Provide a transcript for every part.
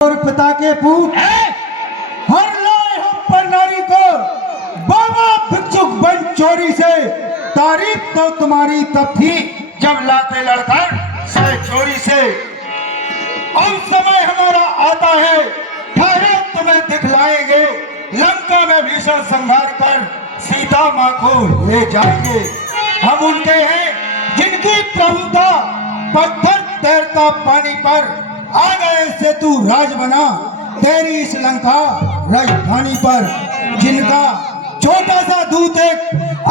और पिता के पूत हर लाए हम पर नारी को बाबा भिक्षुक बन चोरी से। तारीफ तो तुम्हारी तब थी जब लाते लड़कर से चोरी से। अब समय हमारा आता है, ठहरे तुम्हें दिखलाएंगे। लंका में भीषण संहार कर सीता माँ को ले जाएंगे। हम उनके हैं जिनकी प्रभुता पत्थर तैरता पानी पर। आ गए से तू राज बना तेरी इस लंका राजधानी पर। जिनका छोटा सा दूत एक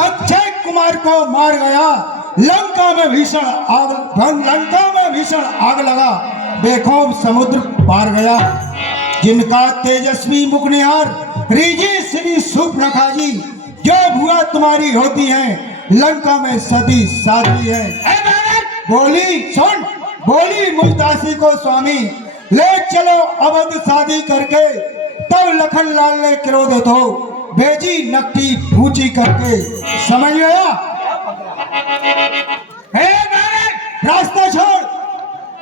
अक्षय कुमार को मार गया। लंका में भीषण आग लगा, बेखौफ समुद्र पार गया। जिनका तेजस्वी मुखनिहार रीजी श्री सुपर्णखा जी, जो भुआ तुम्हारी होती हैं लंका में सती साधी है। बोली सुन, बोली मुल्तासी को स्वामी ले चलो अवध शादी करके। तब लखन लाल ने क्रोधित हो भेजी नकटी पूछी करके। समझ गया? रास्ता छोड़।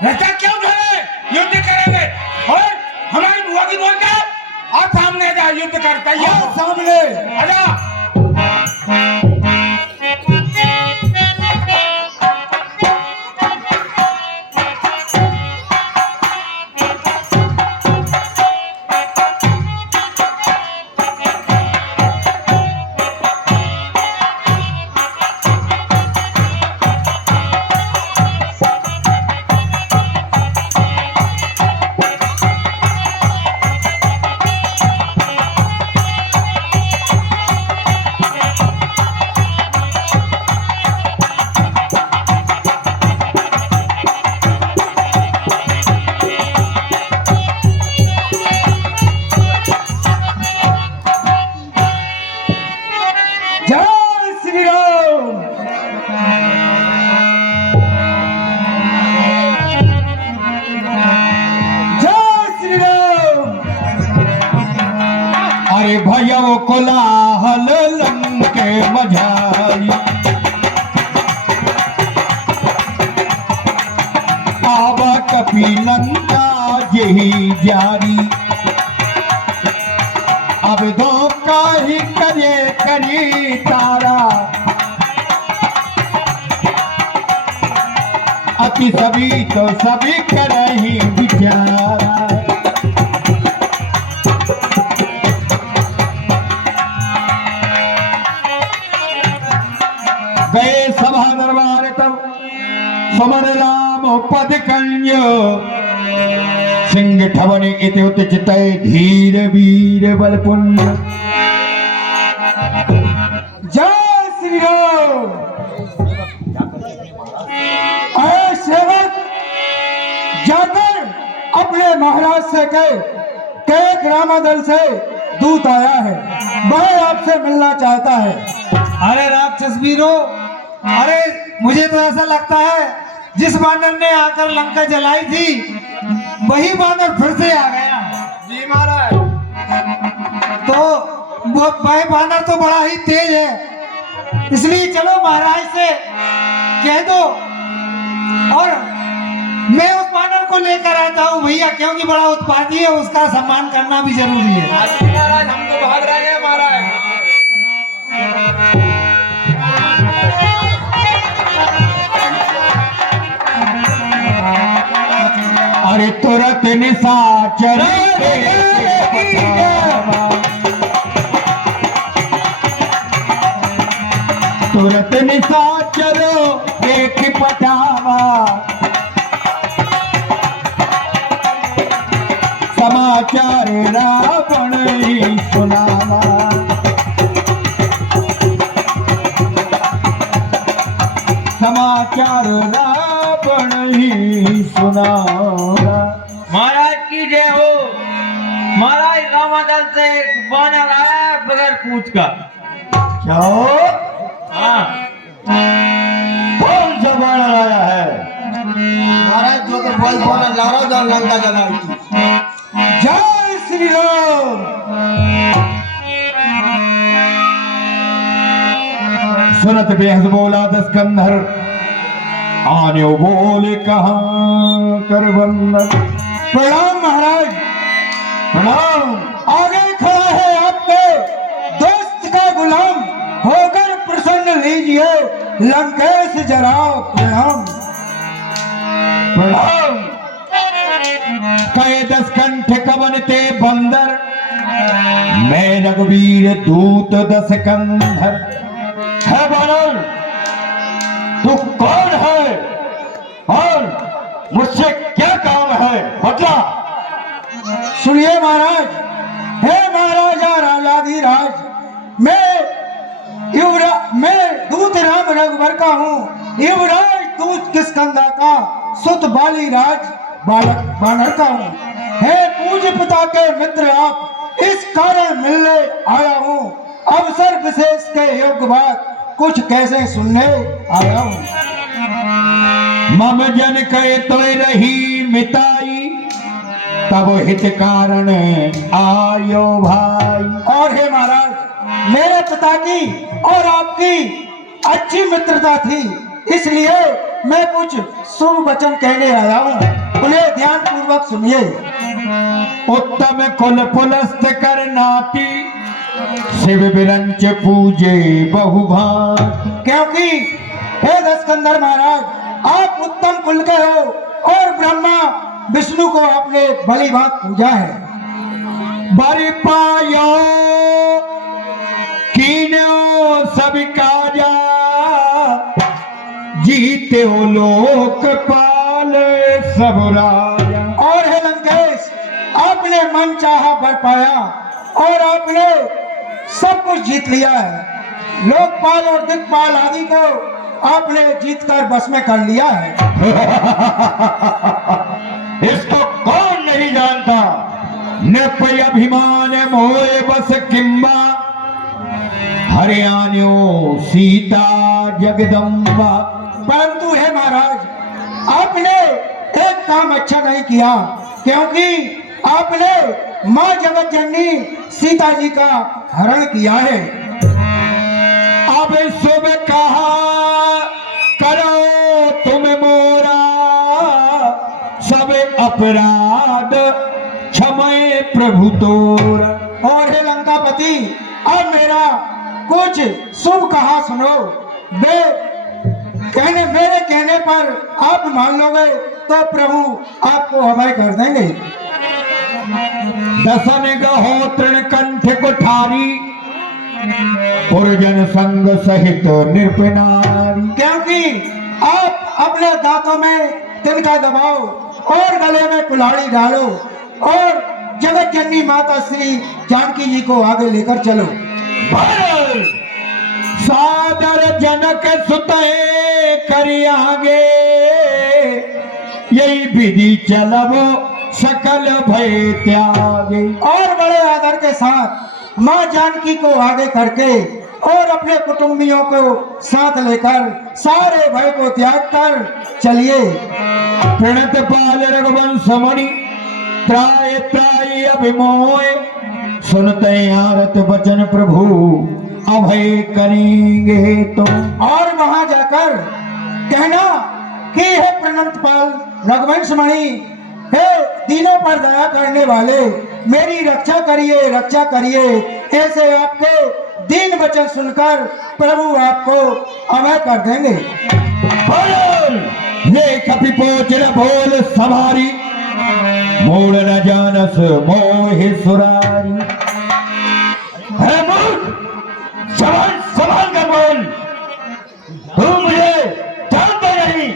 रास्ता क्यों छोड़े? युद्ध करेंगे। और हमारी बुआ की बोल क्या? आप सामने आ जाओ, युद्ध करता ही है। सामने आजा। भैया वो कोलाहल लंके मझाई। आवा कपी लंका यही जारी। अब दो का ही करे करी तारा। अति सभी तो सभी करे ही बिचारा। गए सभा दरबार तब समर राम पद कंज। सिंह ठवन इति उचित धीर वीर बल पुण्य। जय श्री राम। सेवक जाकर अपने महाराज से कहे कि रामादल से दूत आया है, वह आपसे मिलना चाहता है। अरे राक्षस वीरो, अरे मुझे तो ऐसा लगता है जिस बानर ने आकर लंका जलाई थी वही बानर फिर से आ गया। जी महाराज। तो वह बानर तो बड़ा ही तेज है, इसलिए चलो महाराज से कह दो और मैं उस बानर को लेकर आता हूँ भैया, क्योंकि बड़ा उत्पाती है, उसका सम्मान करना भी जरूरी है। महाराज हम तो भाग रहे हैं महाराज। अरे तुरत निशाचर तुरत निशाचर एक पटावा। समाचार रावण ही सुनावा। समाचार रावण ही सुनावा। महाराज की जय हो। महाराज रामादल से बानर आया बगैर पूछ का। क्या हो? हाँ। कौन सा बानर आया है? महाराज जो तो बोल बानर ला रहा था लंका जलाई थी। जय श्री राम। सुनत बेहद बोला दस कंधर। आने बोले कहाँ कर बंदर। प्रणाम महाराज। प्रणाम। आगे खड़ा है आपके दोस्त का गुलाम, होकर प्रसन्न लीजिए लंकेश जरा प्रणाम। प्रणाम। कहे 10 कंठ कवन ते बंदर, मैं रघुवीर दूत 10 कंधर। है बानर, तू कौन है और मुझसे क्या काम है, बता। सुनिए महाराज, हे महाराजा राजाधिराज, मैं दूत राम रघुवर का हूँ, युवराज दूत किष्किंधा का सुत बाली राज बालक बानर का हूँ। हे पूज्य पिता के मित्र आप, इस कारण मिलने आया हूँ, अवसर विशेष के योग्य बात कुछ कैसे सुनने आया हूँ। मम जन कहे तो रही मिताई, तब हित कारण आयो भाई। और हे महाराज, मेरे पिता की और आपकी अच्छी मित्रता थी, इसलिए मैं कुछ शुभ वचन कहने आया हूँ, उन्हें ध्यान पूर्वक सुनिए। उत्तम कुल पुलस्त कर नाती, शिव बिरंच पूजे बहुभान। क्योंकि हे दशकंधर महाराज, आप उत्तम कुल के हो और ब्रह्मा विष्णु को आपने भली भांति पूजा है। बरि पायो कीन्यो सब काजा, जीते हो लोकपाल सब राजा। और हे लंकेश, आपने मन चाहा बर पाया और आपने सब कुछ जीत लिया है। लोकपाल और दिक्पाल आदि को आपने जीतकर बस में कर लिया है। इसको कौन नहीं जानता, नृपय अभिमान मोहे बस किंबा, हरियाणो सीता जगदम्बा। परंतु हे महाराज, आपने एक काम अच्छा नहीं किया, क्योंकि आपने माँ जगत जननी सीता जी का हरण किया है। अब सुबह कहा करो तुम मोरा, सब अपराध क्षमय प्रभु तोरा। और हे लंकापति, अब मेरा कुछ शुभ कहा सुनो। मेरे कहने पर आप मान लोगे तो प्रभु आपको अभय कर देंगे। दसन गहो तृण कंठ कुठारी, पुरजन संग सहित नृपनारी। क्योंकि आप अपने दांतों में तिनका दबाओ और गले में कुल्हाड़ी डालो और जगत जननी माता श्री जानकी जी को आगे लेकर चलो। भर सादर जनक सुतए करियागे, यही विधि चलबो सकल भय त्यागे। और बड़े आदर के साथ माँ जानकी को आगे करके और अपने कुटुंबियों को साथ लेकर सारे भय को त्याग कर चलिए। प्रणत पाल रघुवंश मणि, त्राय त्राय अभिमोय, सुनते आरत वचन प्रभु अभय करेंगे तो। और वहां जाकर कहना कि हे प्रणत पाल रघुवंश मणि, हे दीनों पर दया करने वाले, मेरी रक्षा करिए। ऐसे आपके दीन वचन सुनकर प्रभु आपको अभय कर देंगे। ये कपि पोच न भोल सवारी, मोड़ न जानस मोहि सुरारी। है मूर्ख, सवाल कर बोल, तू मुझे जानता नहीं,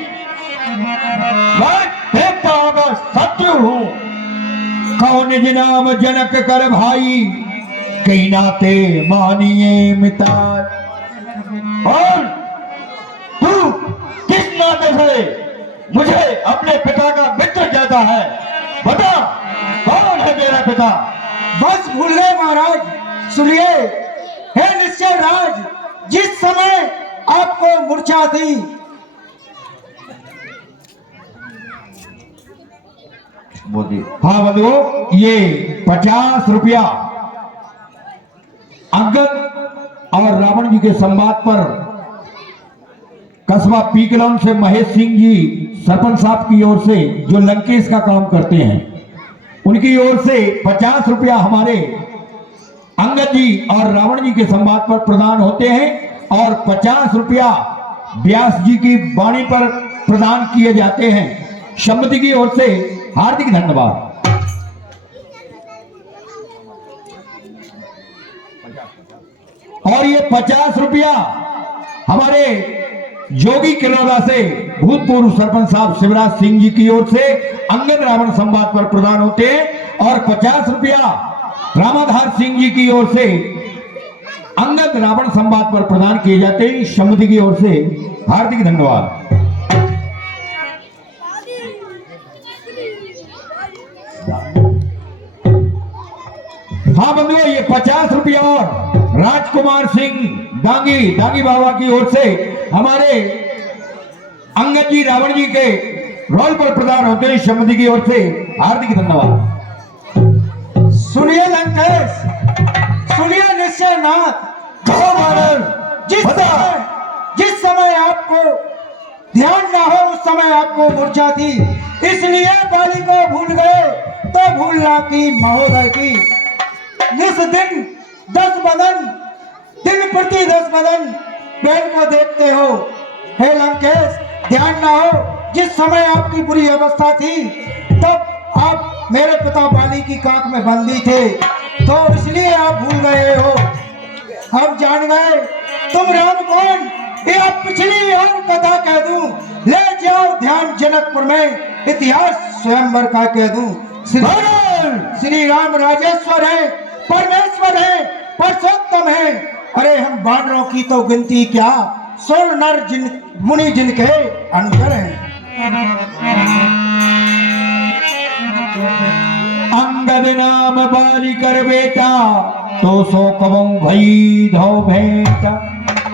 मैं देखता होगा शत्रु हूं। कौन निज नाम जनक कर भाई, कई नाते मानिए मितार। और तू किस नाते से मुझे अपने पिता का मित्र कहता है, बता कौन है मेरा पिता। बस भूल गए महाराज, सुनिए। हे निश्चय राज, जिस समय आपको मूर्छा थी, हाँ बंधु, ये 50 रुपया अंगद और रावण जी के संवाद पर कस्बा पीकलौन से महेश सिंह जी सरपंच साहब की ओर से जो लंकेश का काम करते हैं, उनकी ओर से 50 रुपया हमारे अंगद जी और रावण जी के संवाद पर प्रदान होते हैं और 50 रुपया व्यास जी की वाणी पर प्रदान किए जाते हैं। समिति की ओर से हार्दिक धन्यवाद। और ये 50 रुपया हमारे जोगी किरौदा से भूतपूर्व सरपंच साहब शिवराज सिंह जी की ओर से अंगद रावण संवाद पर प्रदान होते हैं और 50 रुपया रामाधार सिंह जी की ओर से अंगद रावण संवाद पर प्रदान किए जाते हैं। समिति की ओर से हार्दिक धन्यवाद। हाँ बंधुओं, ये 50 रुपया और राजकुमार सिंह दांगी बाबा की ओर से हमारे अंगद जी रावण जी के रोल पर प्रदान होते हैं। समिति की ओर से हार्दिक धन्यवाद। सुनिए लंकेश, सुनिए निश्चय नाथ, जिस समय आपको ध्यान ना हो उस समय आपको मूर्छा थी, इसलिए बाली को भूल गए तो भूलना की महोदय की। जिस दिन 10 बदन, दिन प्रति 10 बदन बहन को देखते हो, हे लंकेश ध्यान ना हो जिस समय आपकी बुरी अवस्था थी तब आप मेरे पिता बाली की कांख में बंदी थे, तो इसलिए आप भूल गए हो। अब जान गए तुम राम कौन, ये आप पिछली और कथा कह दूं, ले जाओ ध्यान जनकपुर में इतिहास स्वयंवर का कह दूं। श्री राम राजेश्वर है, परमेश्वर है, परसोत्तम है। अरे हम बानरों की तो गिनती क्या, 16 नर जिन मुनि जिनके अनुचर हैं। अंगद नाम बाली कर बेटा, तो सो कबऊ भई धो भेंटा।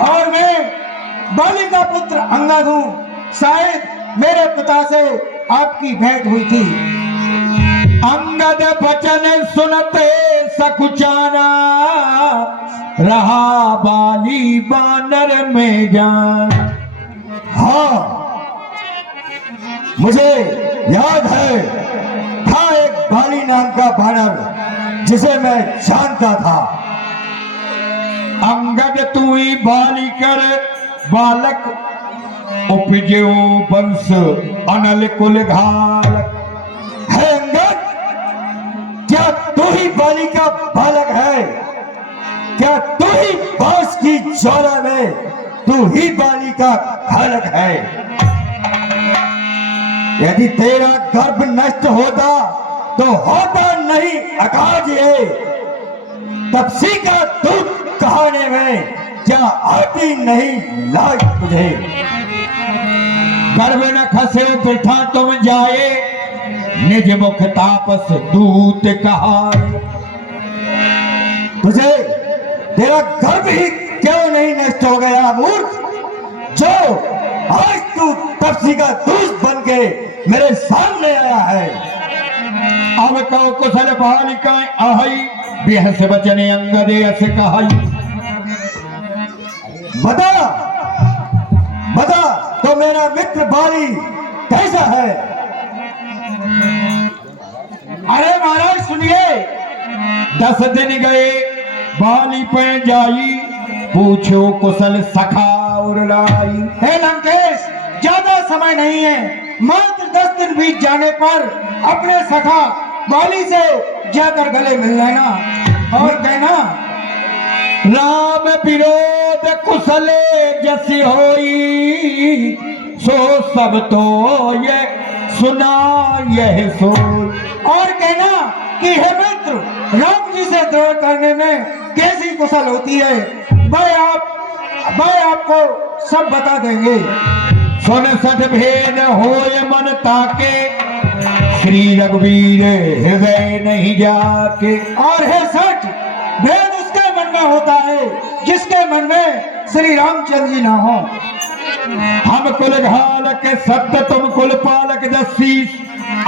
और मैं बाली का पुत्र अंगद हूँ, शायद मेरे पिता से आपकी भेंट हुई थी। अंगद बचन सुनते सकुचाना, रहा बाली बानर में जान। हाँ मुझे याद है, था एक बाली नाम का बानर जिसे मैं जानता था। अंगद तू ही बाली कर बालक, उपजो वंश अनल कुल घालक। है अंगद, क्या तू ही बाली का बालक है? क्या तू ही बांस की ज्वाला में तू ही बाली का घालक है? यदि तेरा गर्भ नष्ट होता तो होता नहीं अकाज ये, तपसी का दूध कहाने में क्या आती नहीं लाज तुझे। गर्भ न खसे बिठा तुम जाए, निज मुख तापस दूत कहाए। तुझे तेरा गर्भ ही क्यों नहीं नष्ट हो गया मूर्ख, जो आज तू तपसी का दूध बन के मेरे सामने आया है। अब कहो कुशल बालिकाएं आहई, बेहस बचने अंगदे अस कहाई। बता बता तो मेरा मित्र बाली कैसा है? अरे महाराज सुनिए, 10 दिन गए बाली पे जाई, पूछो कुशल सखा और लाई। हे लंकेश ज्यादा समय नहीं है, मात्र 10 दिन बीत जाने पर अपने सखा बाली से जाकर गले मिल लेना और कहना, राम विरोध कुशले जसी होई, सो सब तो ये सुना यह सो। और कहना कि हे मित्र, राम जी से द्रोह करने में कैसी कुशल होती है, भाई आपको सब बता देंगे। सुन सठ भेद होय मन ताके, श्री रघुवीर हृदय नहीं जाके। और है सठ भेद उसके मन में होता है जिसके मन में श्री रामचंद्र जी ना हो। हम कुल घालक सत्य तुम कुल पालक जस्सी,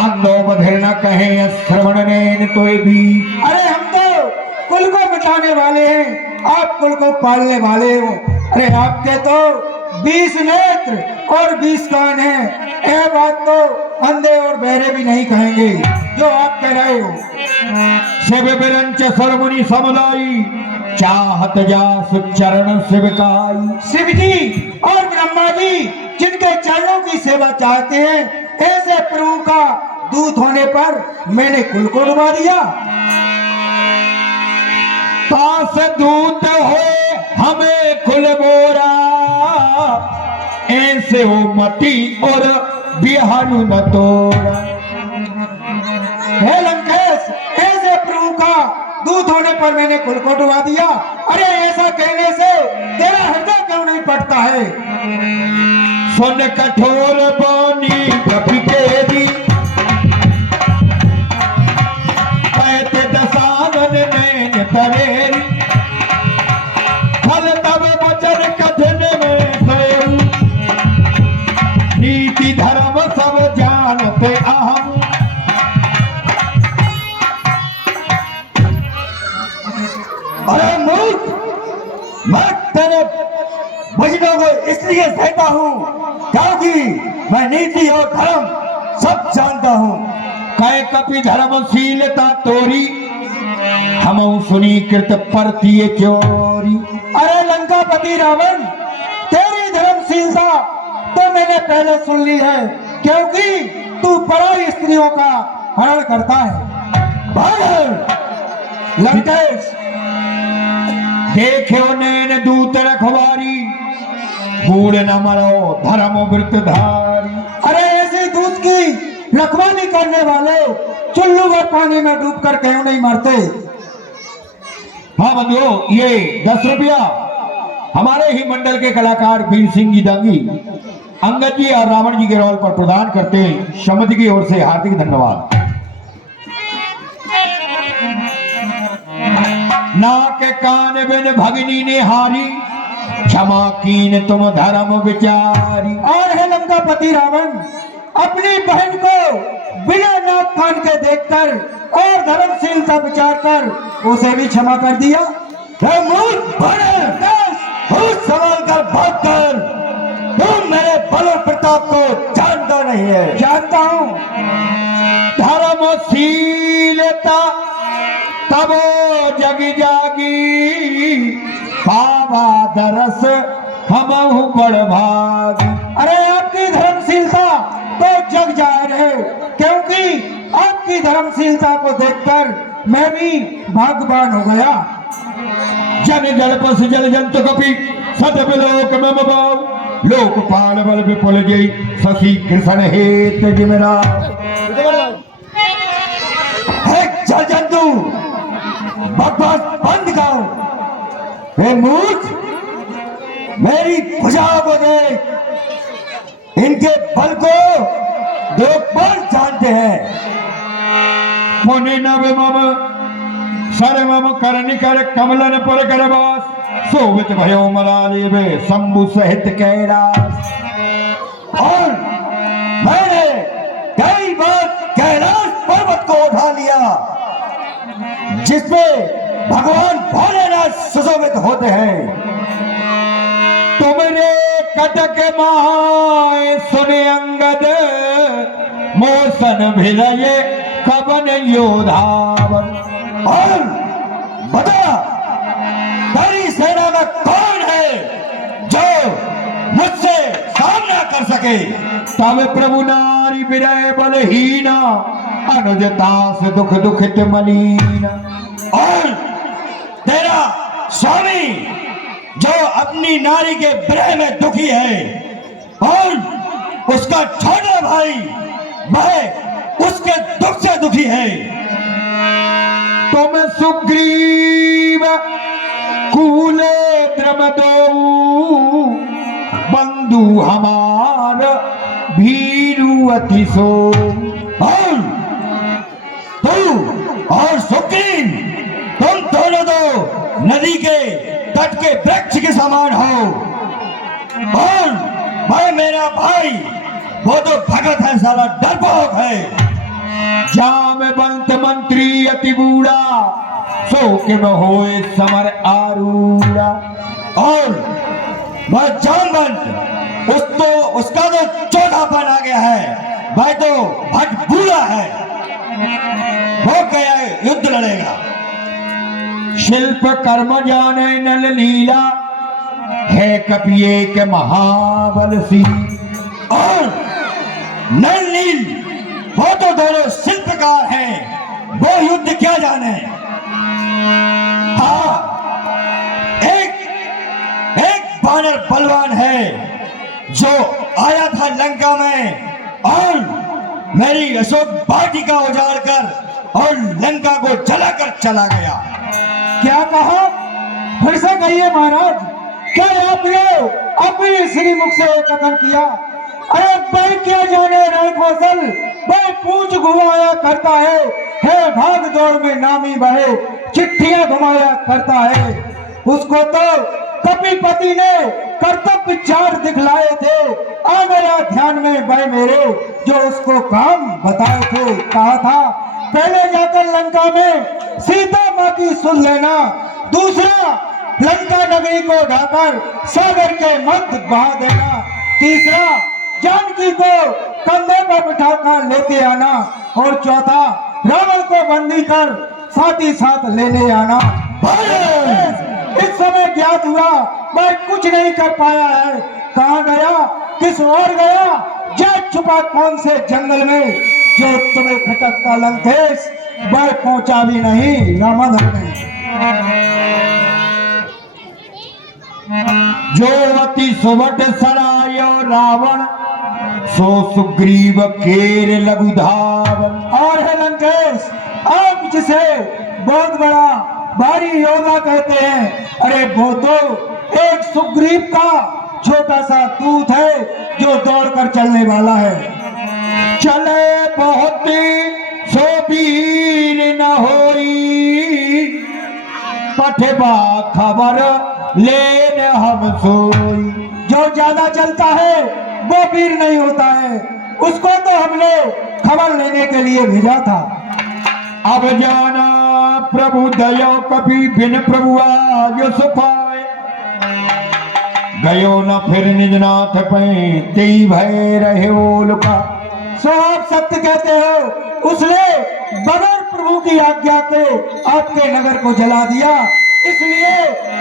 अंधो बधिर न कहे श्रवण नैन तोय भी। अरे हम तो कुल को मिटाने वाले हैं, आप कुल को पालने वाले हो। अरे आपके तो 20 नेत्र और 20 कान हैं, यह बात तो अंधे और बहरे भी नहीं कहेंगे जो आप कह रहे हो। शिव बिरंच सरमुनि समुदायी चाहत जास चरण शिवकाई। शिव जी और ब्रह्मा जी जिनके चरणों की सेवा चाहते हैं, ऐसे प्रभु का दूत होने पर मैंने कुल को डुबा दिया। पास दूत हो हमें कुल बोरा, ऐसे हो मती और बिहारू न तोरा। हे लंकेश, ऐसे प्रभु का दूत होने पर मैंने कुल को डुबा दिया। अरे ऐसा कहने से तेरा हृदय क्यों नहीं पड़ता है? सुन कठोर बानी कपि तेरी, कहते दसानन नैन तरेरी। फल तब वचन कथन में सयऊ, नीति धर्म सब जानते अहम। अरे मूर्ख, मैं तेरे वचनों को इसलिए सहता हूँ क्योंकि मैं नीति और धर्म सब जानता हूँ। कह कपि धर्मशीलता तोरी, हम सुनी कृत परतीय चोरी। अरे लंकापति रावण, तेरी धर्मशीलता तो मैंने पहले सुन ली है, क्योंकि तू पराई स्त्रियों का हरण करता है। भाग लंकेश, देखो नैन दूत रखवारी, भूल न मरो धर्म वृतधारी। अरे ऐसे दूत की रखवाली करने वाले चुल्लू और पानी में डूबकर क्यों नहीं मरते? हाँ बंधुओं, ये 10 रुपया हमारे ही मंडल के कलाकार वीर सिंह जी दांगी अंगद जी और रावण जी के रोल पर प्रदान करते हैं। समिति की ओर से हार्दिक धन्यवाद। नाक कान बिन भगनी ने हारी, क्षमा कीन तुम धर्म विचारी। और है लंकापति रावण, अपनी बहन को बिना नाक कान के देखकर और धर्मशीलता विचार कर उसे भी क्षमा कर दिया। सवाल कर भाग कर, तुम मेरे बल और प्रताप को जानता नहीं है। जानता हूँ। धर्मशीलता तब जग जागी, पावा दरस हमहु बड़ भागी। अरे आपकी धर्मशीलता तो जग जाहिर है, क्योंकि आपकी धर्मशीलता को देखकर मैं भी भाग्यवान हो गया। जन जल पस जल जंतु कपि सदब लोक में मबाऊ, लोकपाल बल विपुल जय शशि कृष्ण हेत जिमरा। जल जंतु बकवास बंद करो। हे मूर्ख, मेरी भुजाओं को देख, इनके बल को लोकपाल जानते हैं। मुनि नव मम सर मम करनि कर कमलन पर करवास, सोवित भयो मलाले वे शंभु सहित कैलाश। और मैंने कई बार कैलाश पर्वत को उठा लिया, जिसमें भगवान भोलेनाथ सुशोभित होते हैं। तुमरे कटक माए सुने अंगद, मोसन भिलये कवन योधावन। और बता, तेरी सेना में कौन है जो मुझसे सामना कर सके? तब प्रभु नारी विरय बलहीना, अनुजतास दुख दुखित मलीना। और तेरा स्वामी जो अपनी नारी के विरह में दुखी है, और उसका छोटा भाई वह उसके दुख से दुखी है। तुम सुग्रीव कूले द्रम दो, बंधु हमार भीरु अति सो। और तू और सुग्रीव, तुम दोनों दो नदी के तट के वृक्ष के समान हो, और मैं मेरा भाई वो तो भगत है, साला डरपोक है। जामवंत मंत्री अति बूढ़ा, शोक न होए समर आरूढ़ा। और वह जामवंत उसका तो चौथापन आ गया है, भाई तो भट बूढ़ा है, वो गया है, युद्ध लड़ेगा। शिल्प कर्म जाने नल लीला, है कपिये के महाबल सी। और नल नील वो तो दोनों शिल्पकार हैं, वो युद्ध क्या जाने। हाँ, एक बानर बलवान है जो आया था लंका में और मेरी अशोक वाटिका उजाड़ कर और लंका को जलाकर चला गया। क्या कहा? फिर से कहिए महाराज, क्या आपने अपने श्री मुख से ये कथन किया? अरे भाई क्या जाने रण कौशल, भाई पूछ घुमाया करता है भाग दौड़ में नामी बहे, चिट्ठियां घुमाया करता है। उसको तो कपिपति ने कर्तव्य चार दिखलाए थे, आ गया ध्यान में भाई मेरे जो उसको काम बताए थे। कहा था पहले जाकर लंका में सीता माँ की सुन लेना, दूसरा लंका नगरी को ढाकर सागर के मध्य बहा देना, तीसरा जानकी को कंधे पर बिठाकर लेते आना, और चौथा रावण को बंदी कर साथ ही साथ लेने आना। इस समय ज्ञात हुआ मैं कुछ नहीं कर पाया है, कहाँ गया, किस ओर गया, जा छुपा कौन से जंगल में, जो तुम्हें खटकता लंकेश वह पहुंचा भी नहीं रामाधर में। जो अति सुवट सरायो रावण, सो सुग्रीव केर लघु धावन। और है लंकेश, आप जिसे बहुत बड़ा भारी योद्धा कहते हैं, अरे वो तो एक सुग्रीव का छोटा सा दूत है जो दौड़कर चलने वाला है। चले बहुत सो वीर न होई, पठबा खबर लेन हम सोई। जो ज्यादा चलता है वो वीर नहीं होता है, उसको तो हमने खबर लेने के लिए भेजा था। अब जाना प्रभु दयो कभी बिन प्रभु आयो सुपाए, गयो न फिर निज नाथ पे तेई भय रहे ओ लुका। सो आप सत्य कहते हो, उसने बगैर प्रभु की आज्ञा के आपके नगर को जला दिया, इसलिए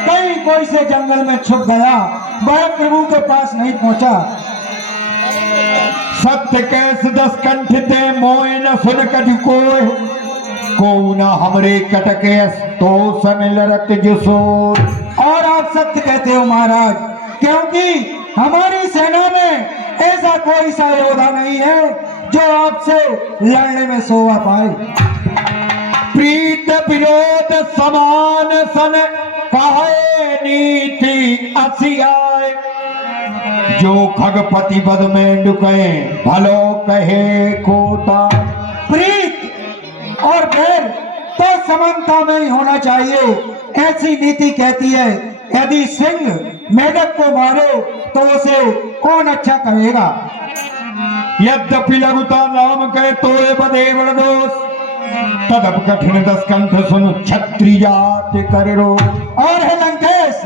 कहीं कोई से जंगल में छुप गया, वह प्रभु के पास नहीं पहुंचा। सत्य कैस दस कंठ ते मोय न सुन कछु कोय, को न हमरे कटके तो सन लरत जुसोर। और आप सत्य कहते हो महाराज, क्योंकि हमारी सेना में ऐसा कोई सा योद्धा नहीं है जो आपसे लड़ने में सोवा पाए। प्रीत विरोध समान सन कहे नीति असी आए, जो खगपति पद में डुके भलो कहे कोता। प्रीत और बैर तो समानता में ही होना चाहिए, ऐसी नीति कहती है। यदि सिंह मेढक को मारे तो उसे कौन अच्छा कहेगा। यद्यपि लघुता राम कहे तोरे बदे बड़ दोष, तदप कठिन दस कंठ सुन क्षत्रिय जात कर रो। और है लंकेश,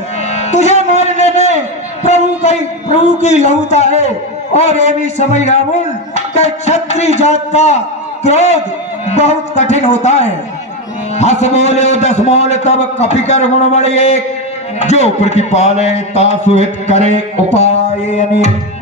तुझे मारने में प्रभु की लहुता है, और ये भी समझ रावण के क्षत्रिय जात का क्रोध बहुत कठिन होता है। हस बोले दस मोल तब कपि कर गुण बड़े एक, जो प्रतिपाले तासु हित करे उपाय अनेक।